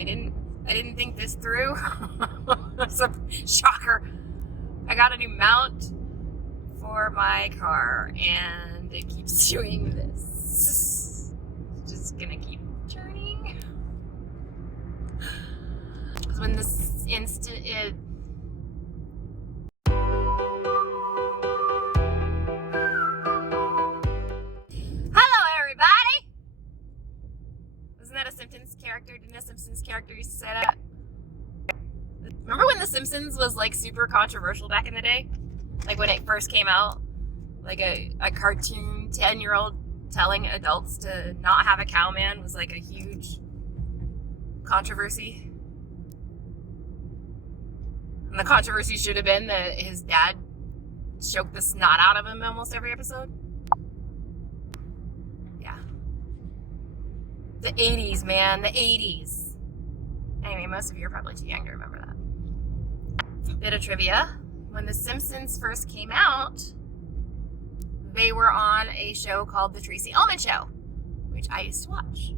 I didn't think this through. It's a shocker. I got a new mount for my car and it keeps doing this. It's just gonna keep turning. Because when this Hello everybody! Wasn't that a Simpsons character? Didn't a Simpsons character used to say that? Remember when The Simpsons was like super controversial back in the day? Like when it first came out? Like a cartoon 10-year-old telling adults to not have a cowman was like a huge controversy. And the controversy should have been that his dad choked the snot out of him almost every episode. Yeah. The 80s, man. The 80s. Anyway, most of you are probably too young to remember that. Bit of trivia. When The Simpsons first came out, they were on a show called The Tracy Ullman Show, which I used to watch.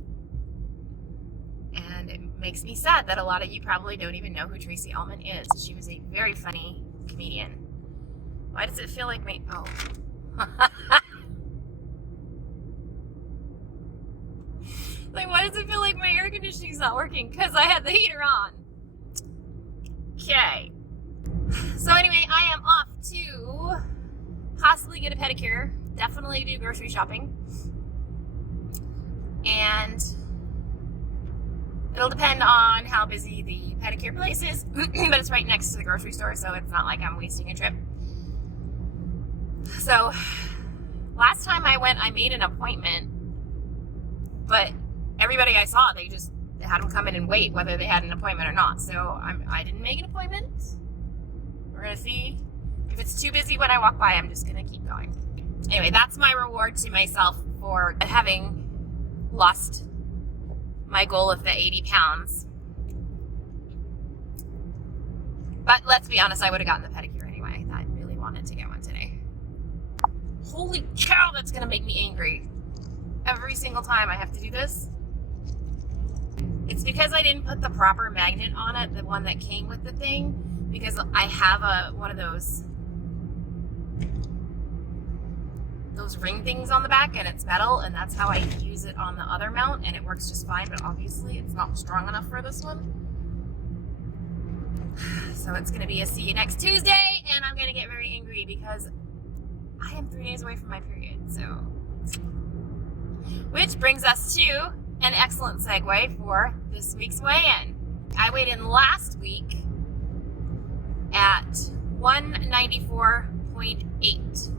And it makes me sad that a lot of you probably don't even know who Tracy Ullman is. She was a very funny comedian. Why does it feel like me? Oh. Like, why does it feel like my air conditioning's not working? Because I had the heater on. Okay. So anyway, I am off to possibly get a pedicure. Definitely do grocery shopping. And it'll depend on how busy the pedicure place is. But it's right next to the grocery store, so it's not like I'm wasting a trip. So last time I went, I made an appointment. But everybody I saw, they just had them come in and wait whether they had an appointment or not. So I didn't make an appointment. We're going to see. If it's too busy when I walk by, I'm just going to keep going. Anyway, that's my reward to myself for having lost my goal of the 80 pounds. But let's be honest, I would have gotten the pedicure anyway. I really wanted to get one today. Holy cow, that's going to make me angry. Every single time I have to do this. It's because I didn't put the proper magnet on it, the one that came with the thing, because I have one of those ring things on the back and it's metal, and that's how I use it on the other mount, and it works just fine, but obviously it's not strong enough for this one. So it's going to be a see you next Tuesday, and I'm going to get very angry because I am 3 days away from my period, so... Which brings us to an excellent segue for this week's weigh-in. I weighed in last week at 194.8.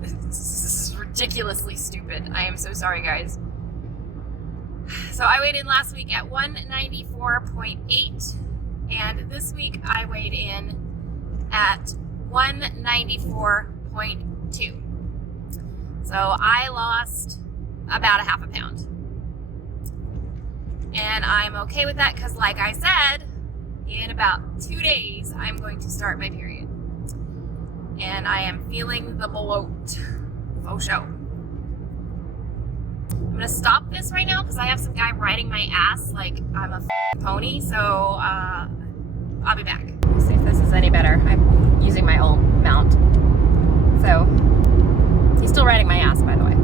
This is ridiculously stupid. I am so sorry, guys. So I weighed in last week at 194.8, and this week I weighed in at 194.2. So I lost about a half a pound. And I'm okay with that because, like I said, in about 2 days, I'm going to start my period. And I am feeling the bloat. Faux show. I'm going to stop this right now because I have some guy riding my ass like I'm a pony. So I'll be back. Let's see if this is any better. I'm using my old mount. So he's still riding my ass, by the way.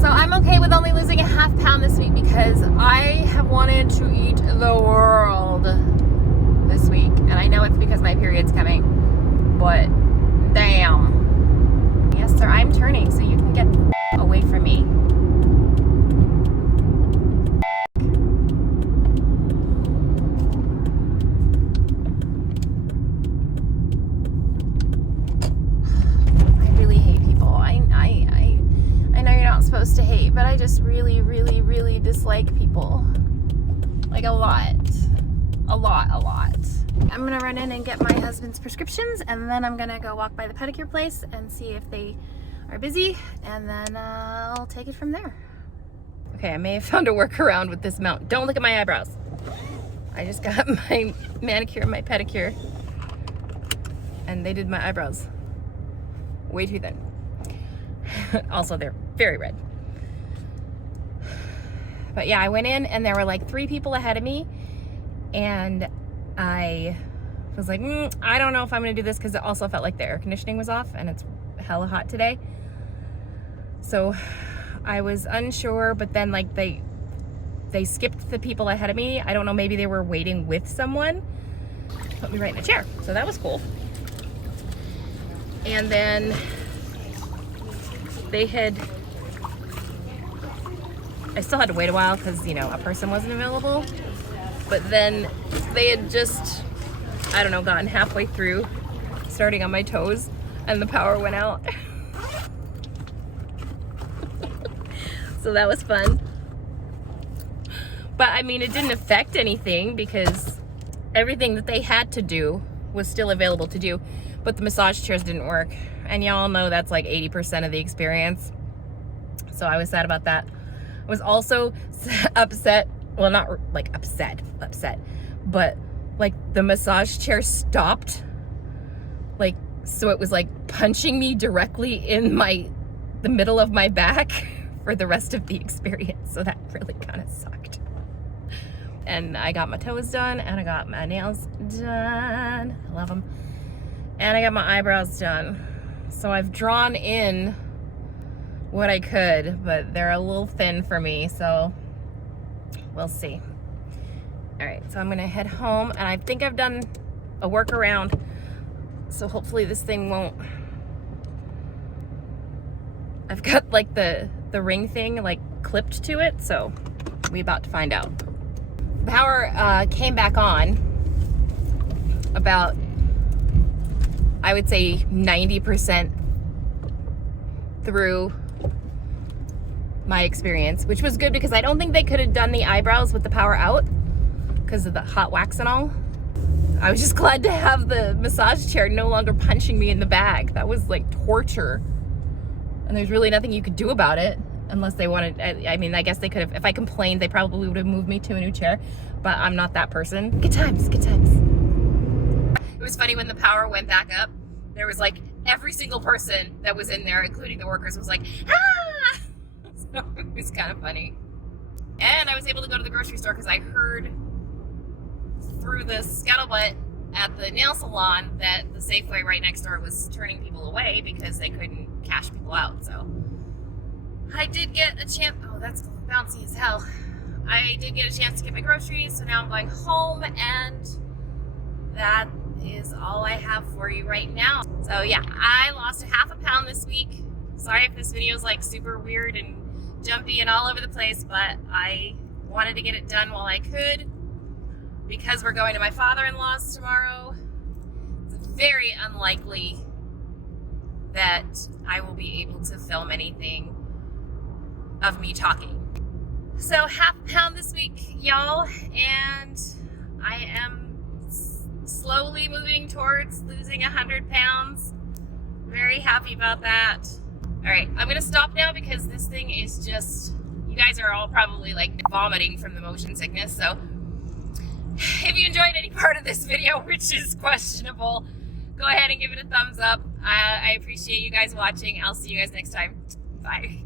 So I'm okay with only losing a half pound this week because I have wanted to eat the world this week. And I know it's because my period's coming, but damn. Yes, sir, I'm turning, so you can get away from me. Supposed to hate, but I just really, really, really dislike people. Like a lot. I'm gonna run in and get my husband's prescriptions, and then I'm gonna go walk by the pedicure place and see if they are busy, and then I'll take it from there. Okay, I may have found a workaround with this mount. Don't look at my eyebrows. I just got my manicure and my pedicure, and they did my eyebrows way too thin. Also, they're very red. But yeah, I went in and there were like 3 people ahead of me, and I was like, I don't know if I'm gonna do this, because it also felt like the air conditioning was off and it's hella hot today. So I was unsure, but then like they skipped the people ahead of me. I don't know, maybe they were waiting with someone. Put me right in a chair, so that was cool. And then I still had to wait a while because, you know, a person wasn't available. But then they had just, I don't know, gotten halfway through, starting on my toes, and the power went out. So that was fun. But I mean, it didn't affect anything because everything that they had to do was still available to do, but the massage chairs didn't work. And y'all know that's like 80% of the experience. So I was sad about that. I was also upset, well, not like upset, but like the massage chair stopped, like, so it was like punching me directly in the middle of my back for the rest of the experience. So that really kind of sucked. And I got my toes done, and I got my nails done. I love them. And I got my eyebrows done. So I've drawn in what I could, but they're a little thin for me, so we'll see. All right, so I'm gonna head home, and I think I've done a workaround, so hopefully this thing won't. I've got like the ring thing like clipped to it, so we about to find out. The power came back on about, I would say 90% through my experience, which was good because I don't think they could have done the eyebrows with the power out because of the hot wax and all. I was just glad to have the massage chair no longer punching me in the back. That was like torture. And there's really nothing you could do about it unless they wanted, I mean, I guess they could have, if I complained, they probably would have moved me to a new chair, but I'm not that person. Good times, good times. It was funny when the power went back up, there was like every single person that was in there, including the workers, was like, ah! So it was kind of funny. And I was able to go to the grocery store because I heard through the scuttlebutt at the nail salon that the Safeway right next door was turning people away because they couldn't cash people out. So I did get a chance. Oh, that's bouncy as hell. I did get a chance to get my groceries, so now I'm going home, and that is all I have for you right now. So yeah, I lost 1/2 pound this week. Sorry if this video is like super weird and jumpy and all over the place, but I wanted to get it done while I could because we're going to my father-in-law's tomorrow. It's very unlikely that I will be able to film anything of me talking. So 1/2 pound this week, y'all, and I am slowly moving towards losing 100 pounds. Very happy about that. All right, I'm gonna stop now because this thing is just, you guys are all probably like vomiting from the motion sickness. So if you enjoyed any part of this video, which is questionable, go ahead and give it a thumbs up. I appreciate you guys watching. I'll see you guys next time. Bye.